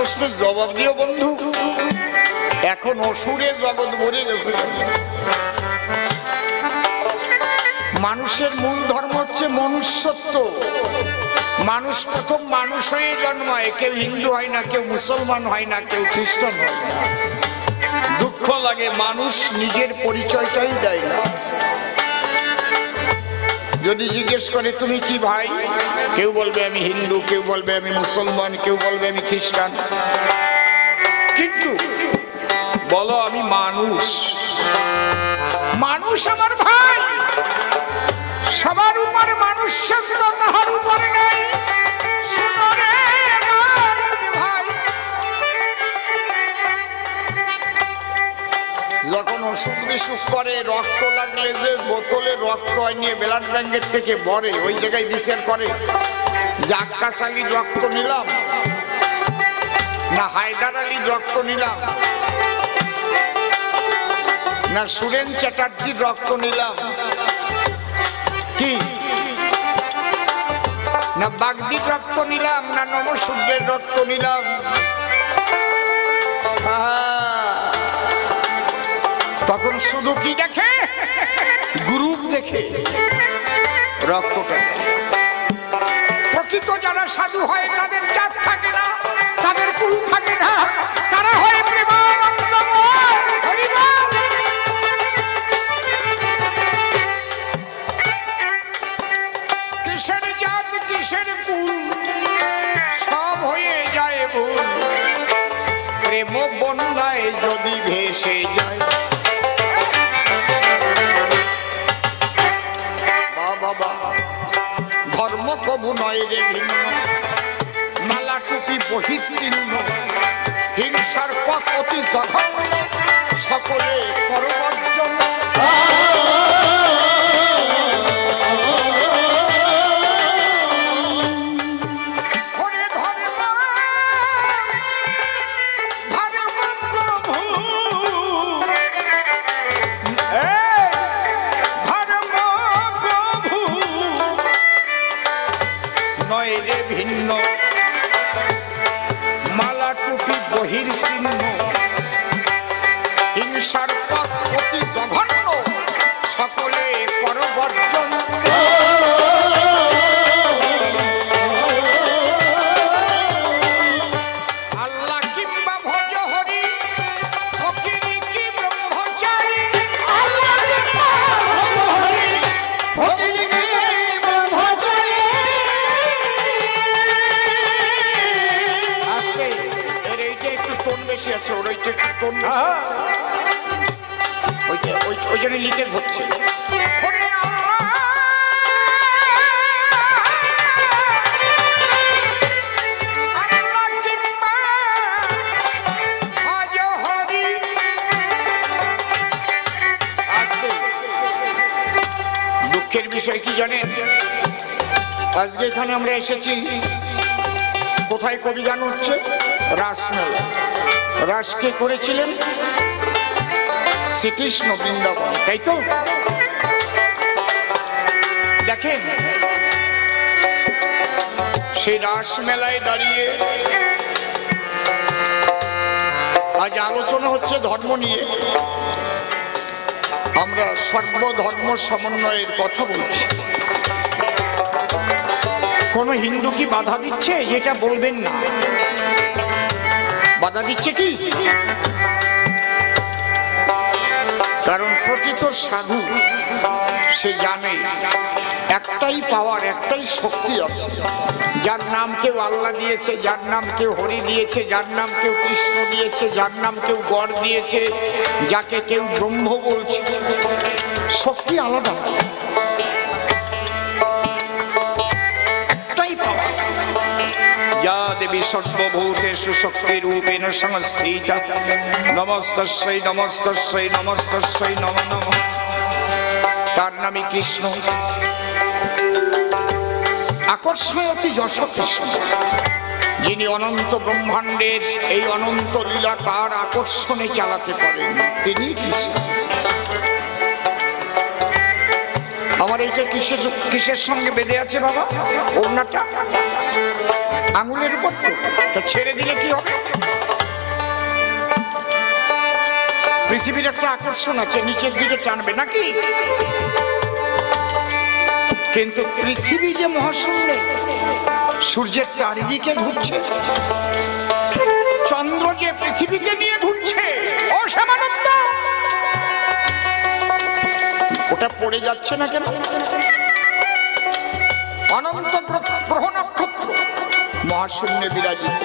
প্রশ্নের জবাব দিও বন্ধু। এখন অসুরে জগৎ ভরে গেছে। মানুষের মূল ধর্ম হচ্ছে মনুষ্যত্ব। মানুষ প্রথম মানুষ হয়ে জন্মায়, কেউ হিন্দু হয় না, কেউ মুসলমান হয় না, কেউ খ্রিস্টান হয় না। দুঃখ লাগে মানুষ নিজের পরিচয়টাই দেয় না। যদি জিজ্ঞেস করে তুমি কি ভাই, কেউ বলবে আমি হিন্দু, কেউ বলবে আমি মুসলমান, কেউ বলবে আমি খ্রিস্টান, কিন্তু বলো আমি মানুষ। মানুষ আমার ভাই, সবার উপরে মানুষ সত্য, তাহার উপরে নেই। যখন অসুখ বিসুখ করে, রক্ত লাগলে যে বোতলে রক্ত নিয়ে ব্লাড ব্যাংকের থেকে ভরে, ওই জায়গায় বিচার করে যে আক্কাস আলীর রক্ত নিলাম না হায়দার আলীর রক্ত নিলাম না সুরেন চ্যাটার্জির রক্ত নিলাম, কি না বাগদির রক্ত নিলাম না নমসূর্যের রক্ত নিলাম। তখন শুধু কি দেখে, গ্রুপ দেখে, রক্তটা। প্রকৃত যারা সাধু হয় তাদের জাত থাকে না, তাদের কুল থাকে না, তারা হয় প্রেমানন্দময়। কিসের জাত কিসের কুল সব হয়ে যায় ভুল, প্রেম বন্যায় যদি ভেসে যায়। ধর্ম কবু নয় রে ভিন্ন, মালা টুপি বহিঃচিহ্ন, হিংসার পথ অতি জঘন্য, সকলে করবর্জন। ভিন্ন মালা টুপি বহির্চিহ্ন, হিংসার পথ অতি জঘন্য, সকলে করবর্জন। আল্লাহ কিংবা ভজ হরি, ফকিরি কি ব্রহ্মচারী। আল্লাহ কিংবা ভজ হরি, ফকিরি কি ব্রহ্মচারী। বেশি আছে, ওর ওইটা একটু টোন ওই জন্য লিকেজ হচ্ছে। দুঃখের বিষয় কি জানেন, আজকে এখানে আমরা এসেছি, কোথায় কবি গান হচ্ছে, রাসমেলা। রাস কে করেছিলেন? শ্রীকৃষ্ণ বৃন্দাবন, তাই তো? দেখেন সেই রাসমেলায় দাঁড়িয়ে আজ আলোচনা হচ্ছে ধর্ম নিয়ে। আমরা সর্বধর্ম সমন্বয়ের কথা বলছি। কোন হিন্দু কি বাধা দিচ্ছে? যেটা বলবেন না, বাধা দিচ্ছে কি? কারণ প্রকৃত সাধু সে জানে একটাই পাওয়ার, একটাই শক্তি আছে, যার নাম কেউ আল্লাহ দিয়েছে, যার নাম কেউ হরি দিয়েছে, যার নাম কেউ কৃষ্ণ দিয়েছে, যার নাম কেউ গড় দিয়েছে, যাকে কেউ ব্রহ্ম বলছে। শক্তি আলাদা, একটাই পাওয়ার। या देवी सर्वभूतेषु शक्तिरूपेण संस्थिता नमस्तस्यै नमस्तस्यै नमस्तस्यै नमो नमः। তার নামই কৃষ্ণ। আকর্ষণ অতি যশ কৃষ্ণ, যিনি অনন্ত ব্রহ্মাণ্ডের এই অনন্ত লীলা তার আকর্ষণে চালাতে পারেন, তিনি কৃষ্ণ। আমার এইটা কিসের সঙ্গে বেঁধে আছে বাবা? ওড়নাটা আঙুলের উপর তো ছেড়ে দিলে কি হবে? পৃথিবীর একটা আকর্ষণ আছে, নিচের দিকে টানবে নাকি? কিন্তু পৃথিবী যে মহাশূন্যে, সূর্যের চারিদিকে ঘুরছে, চন্দ্র যে পৃথিবীকে নিয়ে ঘুরছে, ও শ্যামানন্দ, ওটা পড়ে যাচ্ছে না কেন? অনন্ত গ্রহ নক্ষত্র মহাশূন্যে বিরাজিত।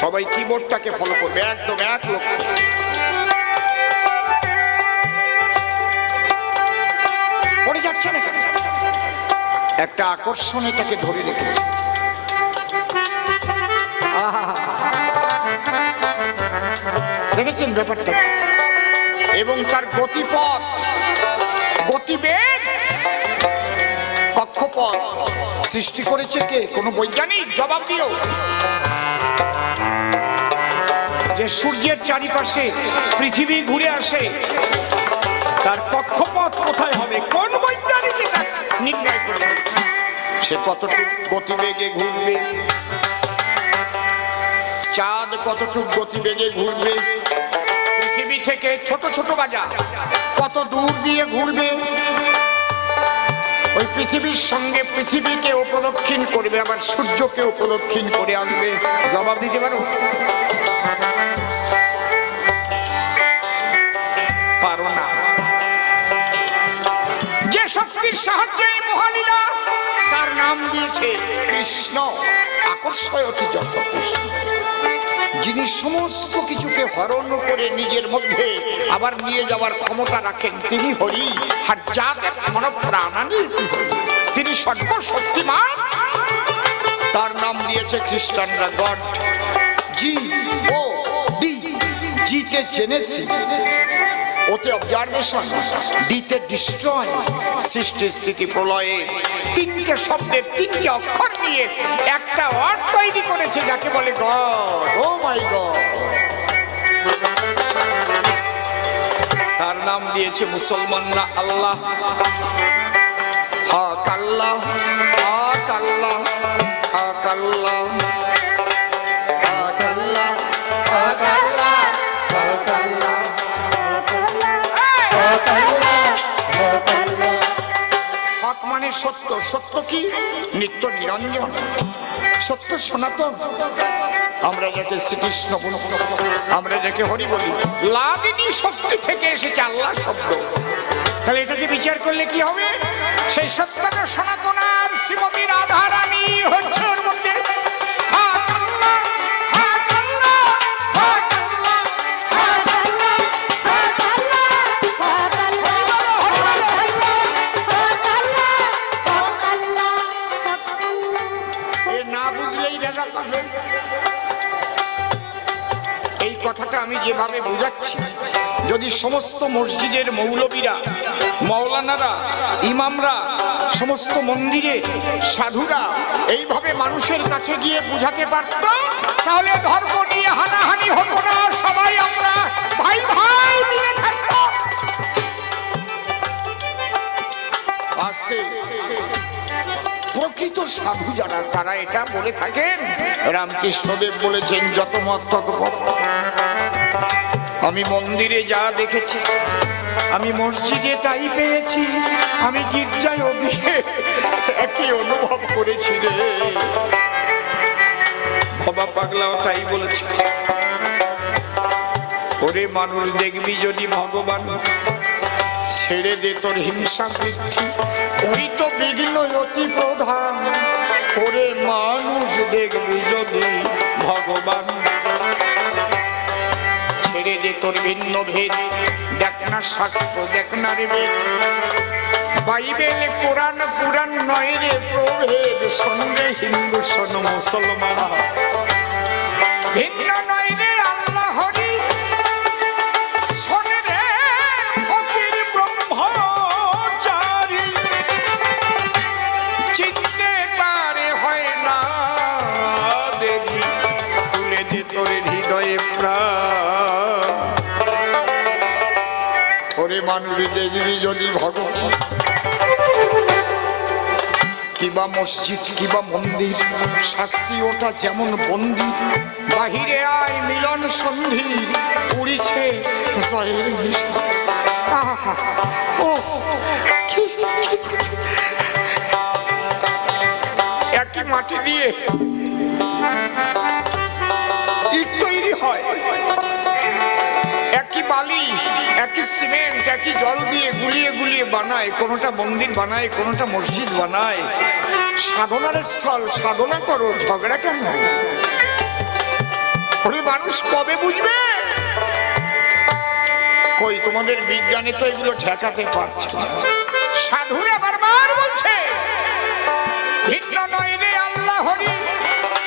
সবাই কিবোর্ডটাকে ফলো করবে, একদম এক লক্ষ্য। পড়ে যাচ্ছে না কেন? একটা আকর্ষণে তাকে ধরে রেখে। দেখেছেন ব্যাপারটা? এবং তার গতিপথ, গতিবেগ, কক্ষপথ সৃষ্টি করেছে কে? কোন বৈজ্ঞানিক? জবাব দিও। যে সূর্যের চারিপাশে পৃথিবী ঘুরে আসে, তার কক্ষপথ কোথায় হবে? কোন বৈজ্ঞানিক এটা নির্ণয় করবে? সে কতটুকু গতিবেগে ঘুরবে, চাঁদ কতটুকু গতিবেগে ঘুরবে, পৃথিবী থেকে ছোট ছোট বাজা কত দূর দিয়ে ঘুরবে, ওই পৃথিবীর সঙ্গে পৃথিবীকে প্রদক্ষিণ করবে, আবার সূর্যকে প্রদক্ষিণ করে আসবে। জবাব দিতে পারো? পারো না। যে শক্তির সাহায্যে মহালীলা, তার নাম দিয়েছে কৃষ্ণ। আকর্ষয়তি যশ কৃষ্ণ। যিনি সমস্ত কিছুকে হরণ করে নিজের মধ্যে আবার নিয়ে যাওয়ার ক্ষমতা রাখেন, তিনি হরি। আর যাতে মানব প্রাণানি, তিনি সর্বশক্তিমান। তার নাম দিয়েছে খ্রিস্টানরা গড। জি ও ডি। জিতে জেনেসিস, ওতে অবজারভেশন, ডিতে ডিস্ট্রয়, সৃষ্টি স্থিতি প্রলয়ে। তিনটে শব্দের তিনটে অক্ষর নিয়ে একটা ওয়ার্ড তৈরি করেছে, যাকে বলে গড। ও মাই গড। তার নাম দিয়েছে মুসলমানরা আল্লাহ। হক আল্লাহ, হক আল্লাহ, হক আল্লাহ, হক আল্লাহ, হক আল্লাহ, হক আল্লাহ। হক মানে সত্য। সত্য কি? নিত্য নিরঞ্জন, সত্য সনাতন। আমরা যাকে শ্রীকৃষ্ণ বলি, আমরা যাকে হরি বলি, লাদিনী শক্তি থেকে এসেছে আল্লাহ শব্দ। তাহলে এটাকে বিচার করলে কি হবে? সেই সত্যটা সনাতন আর শ্রীমতী রাধা রানী হচ্ছে ওর মধ্যে। এই কথাটা আমি যেভাবে বোঝাচ্ছি, যদি সমস্ত মসজিদের মৌলবীরা, মাওলানারা, ইমামরা, সমস্ত মন্দিরে সাধুরা এইভাবে মানুষের কাছে গিয়ে বুঝাতে পারত, তাহলে ধর্ম নিয়ে হানাহানি হতো না, সবাই আমরা ভাই ভাই মিলে থাকত। আস্তে প্রকৃত সাধু যারা, তারা এটা বলে থাকেন। রামকৃষ্ণদেব বলেছেন, যত মত তত পথ। আমি মন্দিরে যা দেখেছি, আমি মসজিদে তাই পেয়েছি, আমি গির্জায়ও গিয়ে একই অনুভব করেছি রে। বাবা পাগলাও তাই বলেছে। ওরে মানুষ দেখবি যদি ভগবান, ছেড়ে দে তোর হিংসা বৃদ্ধি, ওই তো বিঘ্ন অতি প্রধান। ওরে মানুষ দেখবি যদি ভগবান, ছেড়ে দে তোর ভিন্ন ভেদ। দেখ না শাস্ত্র, দেখ না রে বেদ, বাইবেল কোরআন পুরাণ নয় রে প্রভেদ। সঙ্গে হিন্দু শোন মুসলমান, ভিন্ন নয় রে আল্লাহ হরি। শোনে রে ফকির ব্রহ্মচারী, চিনতে পারে হয় না দেবী। খুলে দে তোর হৃদয়ে প্রাণ। ওরে মানুষ দেখবি যদি ভগবান, কিবা মসজিদ কিবা মন্দির, শাস্তি ওটা যেমন বন্দির। বাহিরে আয় মিলন সন্ধি, উড়িছে জয়ের নিশা। একই মাটি দিয়ে ইট তৈরি হয়, একই বালি একই সিমেন্ট একই জল দিয়ে গুলিয়ে গুলিয়ে বানায়, কোনোটা মন্দির বানায় কোনোটা মসজিদ বানায়। সাধনার স্থল, সাধনা করো, ঝগড়া কেন? মানুষ কবে বুঝবে? কই তোমাদের বিজ্ঞানী তো এগুলো ঠেকাতে পারছে না। সাধুরা বারবার বলছে ভিন্ন নয় রে আল্লাহ হরি,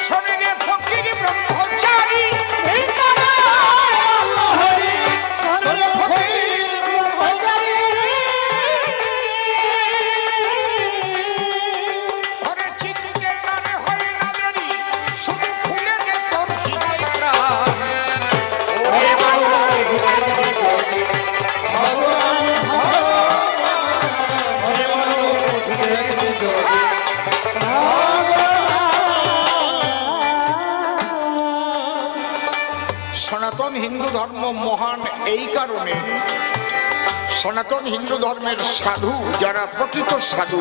শরীরে ফকির ব্রহ্মচারী। সনাতন হিন্দু ধর্ম মহান এই কারণে, সনাতন হিন্দু ধর্মের সাধু যারা প্রকৃত সাধু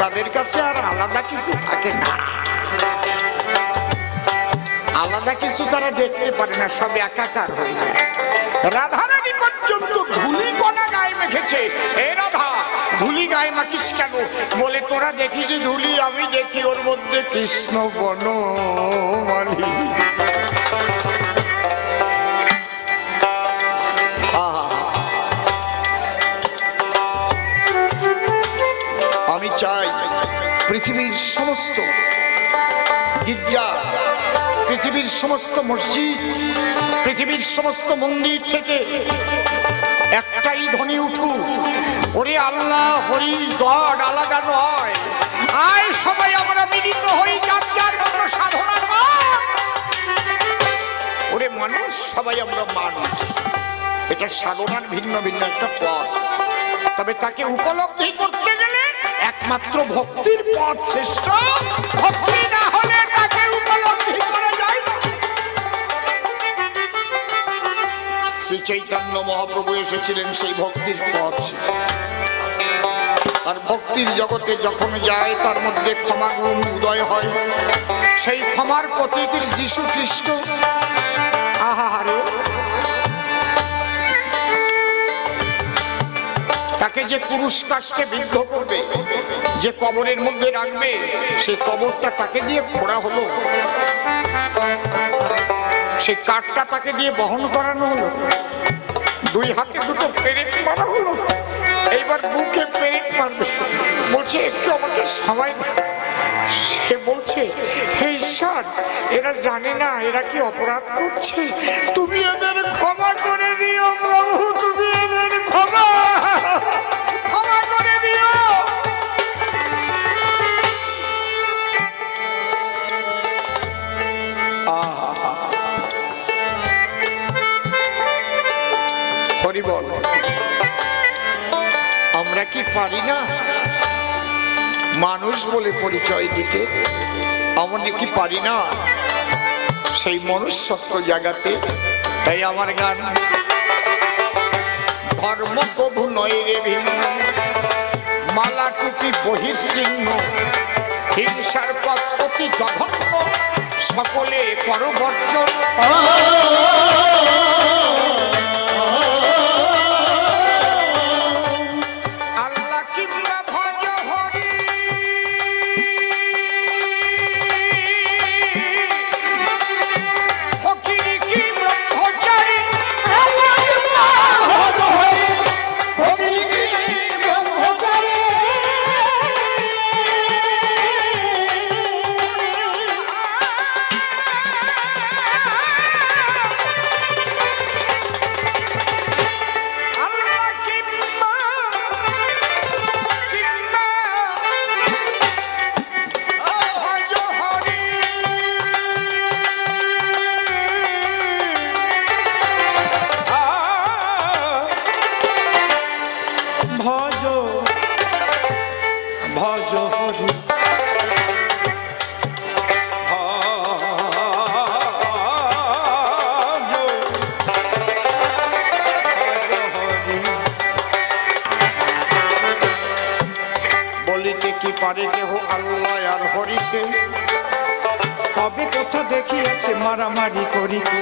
তাদের কাছে আর আলাদা কিছু থাকে না, আলাদা কিছু তারা দেখতে পারে না, সব একাকার হয়ে যায়। রাধারানী পর্যন্ত ধুলি কণা গায়ে মেখেছে। এ রাধা ধুলি গায়ে মাখিস কেন? বলে তোরা দেখি যে ধুলি, আমি দেখি ওর মধ্যে কৃষ্ণ বনমালী। আমি চাই পৃথিবীর সমস্ত গির্জা, পৃথিবীর সমস্ত মসজিদ, পৃথিবীর সমস্ত মন্দির থেকে একটাই ধ্বনি উঠুক, ওরে আল্লাহ হরি গড আলাদা নয়। আয় সবাই আমরা মিলিত হই যার যার মতো সাধনার পথ। ওরে মানুষ সবাই আমরা মানুষ, এটা সাধনার ভিন্ন ভিন্ন একটা পথ। তবে তাকে উপলব্ধি করতে গেলে একমাত্র ভক্তির পথ শ্রেষ্ঠ। ভক্তি না হলে তাকে উপলব্ধি করা যায় না। শ্রী চৈতন্য মহাপ্রভু এসেছিলেন সেই ভক্তির পথ। আর ভক্তির জগতে যখন যায় তার মধ্যে ক্ষমা গুণ উদয় হয়। সেই ক্ষমার প্রতীক যীশু খ্রিস্ট। আহারে তাকে যে পুরুষ কাষ্ঠে বিদ্ধ করবে, যে কবরের মধ্যে রাখবে, সেই কবরটা তাকে দিয়ে খোঁড়া হলো, সেই কাঠটা তাকে দিয়ে বহন করানো হলো, দুই হাতে দুটো পেরেক মারা হলো, এইবার বুকে পেরেক মারবে। বলছে একটু আমাকে সময় দাও। সে বলছে হে ঈশ্বর, এরা জানে না এরা কি অপরাধ করছে, তুমি এদের ক্ষমা করে দিও প্রভু, তুমি এদের ক্ষমা করে দিও। হরি বল। আমরা কি পারি না মানুষ বলে পরিচয় দিতে? আমরা কি পারি না সেই মনুষ্যত্ব জাগাতে? তাই আমার গান, ধর্ম প্রভু নয় রে ভিন্ন, মালা টুপি বহির্চিহ্ন, হিংসার পথ অতি জঘন্য, সকলে করো বর্জন। করিতে কি পারে কেহ আল্লাহ আর হরিতে, তবে কথা দেখিয়াছে মারামারি করিতে।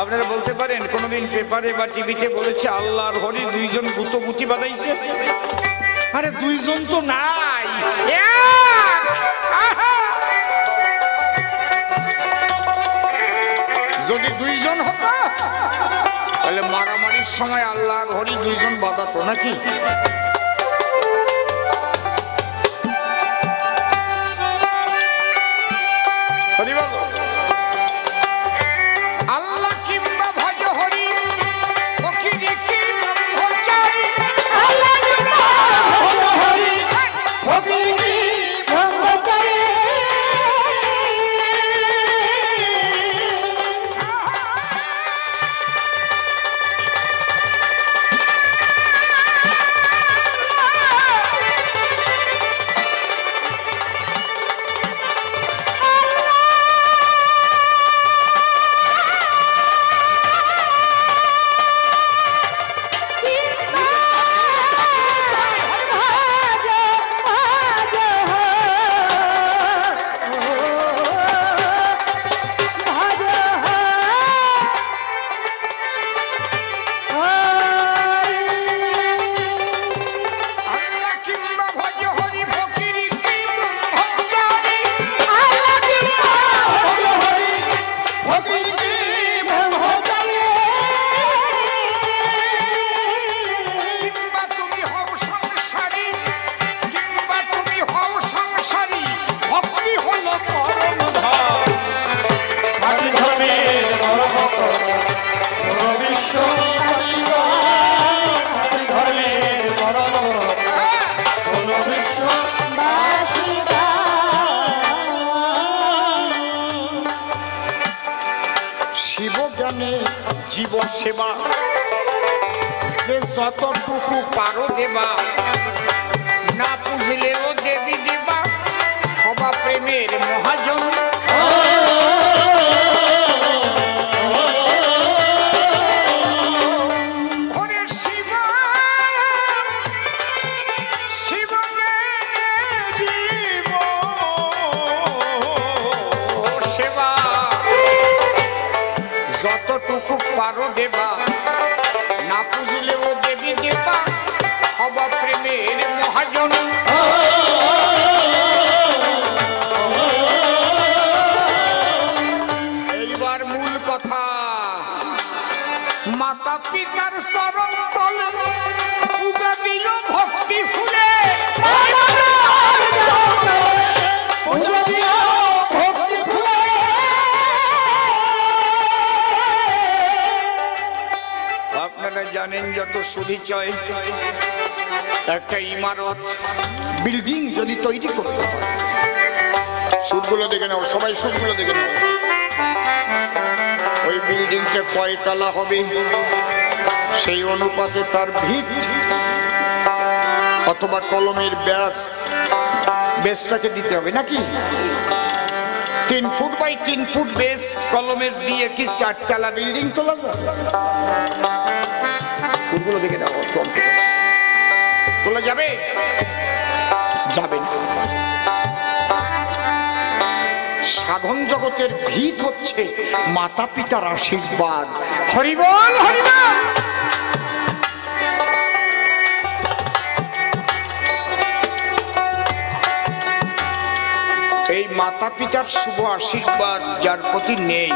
আপনারা বলতে পারেন কোনদিন পেপারে বা টিভিতে বলেছে আল্লাহ আর হরি দুইজন গুতোগুতি বাঁধাইছে? আরে দুইজন তো নাই, যদি দুইজন হতো তাহলে মারামারির সময় আল্লাহ আর হরি দুইজন বাঁধাতো নাকি? হরি বল। আল্লাহ কিংবা ভজ হরি ফকিরে কি ব্রহ্মচারী, আল্লাহ কিংবা ভজ হরি ফকিরে কি ব্রহ্মচারী। জীবন সেবা সে যতটুকু পারো দেবা, না পুজলেও দেবী দেবা, সবা প্রেমের মহাজন। যতটুকু পারো দেবা, না পুজলেও দেবী দেবা, হবা প্রেমের মহাজন। এইবার মূল কথা, মাতা পিতার চরণ তলে পূজা দিল ভক্তি ফুলে, জানেন যত সুবিচার একটা ইমারত বিল্ডিং যদি তৈরি করতে হয়, সুরগুলো দেখে নাও, সবাই সুরগুলো দেখে নাও, ওই বিল্ডিংটা কয়তলা হবে সেই অনুপাতে তার ভিত অথবা কলমের বেসটাকে দিতে হবে নাকি? 3 ফুট বাই 3 ফুট বেস কলমের দিয়ে কি 4 তলা বিল্ডিং তোলা যায়? ফুলগুলো দেখে নাও, তোলা যাবে? যাবে না। সাধন জগতের ভিত হচ্ছে মাতা পিতার আশীর্বাদ। হরি বল, হরি বল। এই মাতা পিতার শুভ আশীর্বাদ যার প্রতি নেই,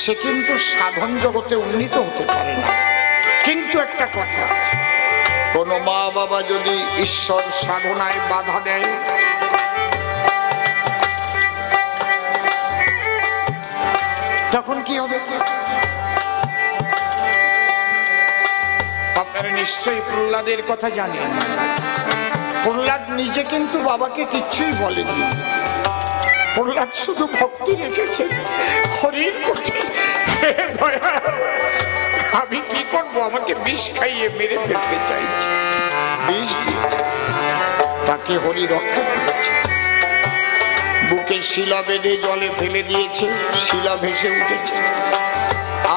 সে কিন্তু সাধন জগতে উন্নীত হতে পারে না। কিন্তু একটা কথা আছে, কোন মা বাবা যদি ঈশ্বর সাধনায় বাধা দেয়, তখন কি হবে? আপনারা নিশ্চয়ই প্রহ্লাদের কথা জানেন। প্রহ্লাদ নিজে কিন্তু বাবাকে কিচ্ছুই বলেনি। প্রহ্লাদ শুধু ভক্তি রেখেছে হরির প্রতি। আমি কি করবো, আমাকে বিষ খাইয়ে মেরে ফেলতে চাইছে, বিষ দিয়েছে, তাকে হরি রক্ষা করেছে। বুকে শিলা বেঁধে জলে ফেলে দিয়েছে, শিলা ভেসে উঠেছে।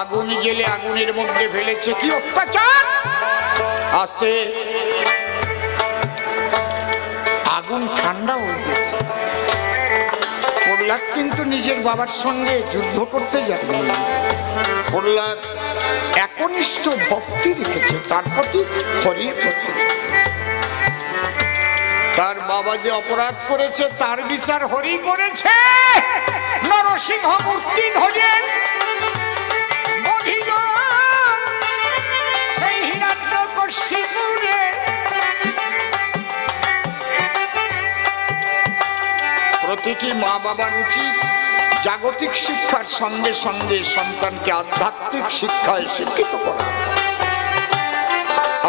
আগুন জেলে আগুনের মধ্যে ফেলেছে, কি অত্যাচার! আস্তে আগুন ঠান্ডা হয়ে গেছে। প্রহ্লাদ কিন্তু নিজের বাবার সঙ্গে যুদ্ধ করতে যায়নি। প্রহ্লাদ একনিষ্ঠ ভক্তি রেখেছে তার প্রতি, হরির প্রতি। তার বাবা যে অপরাধ করেছে তার বিচার হরি করেছে। নরসিংহ মূর্তি ধরেন সেই হিরণ্যকশিপুরে প্রতিটি মা বাবার উচিত জাগতিক শিক্ষার সঙ্গে সঙ্গে সন্তানকে আধ্যাত্মিক শিক্ষায় শিক্ষিত করা।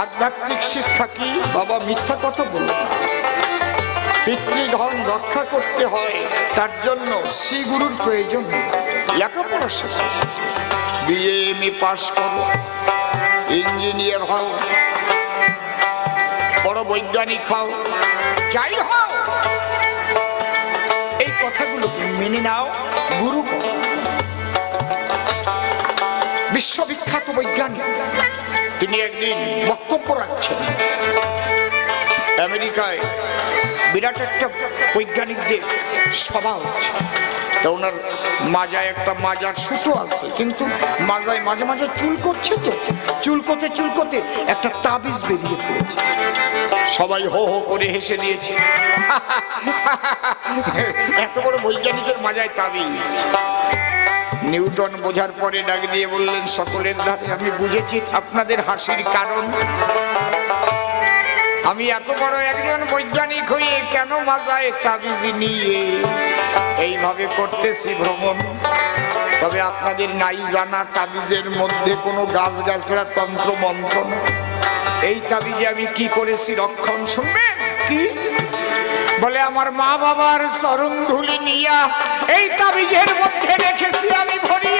আধ্যাত্মিক শিক্ষা কি? বাবা মিথ্যা কথা বলল না। পিতৃধন রক্ষা করতে হয়, তার জন্য শ্রী গুরুর প্রয়োজন। লেখাপড়া শেষ, বিএ এমএ পাস করো, ইঞ্জিনিয়ার হও, বড় বৈজ্ঞানিক হও, যাই হও, এই কথাগুলো তুমি মেনে নাও, গুরু। বিশ্ববিখ্যাত বৈজ্ঞানিক তিনি একদিন বক্তব্য রাখছেন। আমেরিকায় বিরাট একটা বৈজ্ঞানিকদের সভা হচ্ছে। তো ওনার মাজায় একটা মাজার সুতো আছে, কিন্তু মাজায় মাঝে মাঝে চুল করছে, তো চুলকোতে চুলকোতে একটা তাবিজ বেরিয়ে পড়েছে। সবাই হো হো করে হেসে দিয়েছে। এত বড় বৈজ্ঞানিকের মাজায় তাবিজ। নিউটন বোঝার পরে ডাক দিয়ে বললেন, সকলের ধারে আমি বুঝেছি আপনাদের হাসির কারণ। আমি এত বড় একজন বৈজ্ঞানিক হয়ে কেন মাজায় তাবিজ নিয়ে এইভাবে করতেছি ভ্রমণ। তবে আপনাদের নাই জানা তাবিজের মধ্যে কোনো গাছগাছরা তন্ত্র মন্ত্র না। এই তাবিজে আমি কি করেছি রক্ষণ শুনবেন? কি বলে, আমার মা বাবার চরণ ধুলি নিয়া এই তাবিজের মধ্যে রেখেছি আমি ভরি।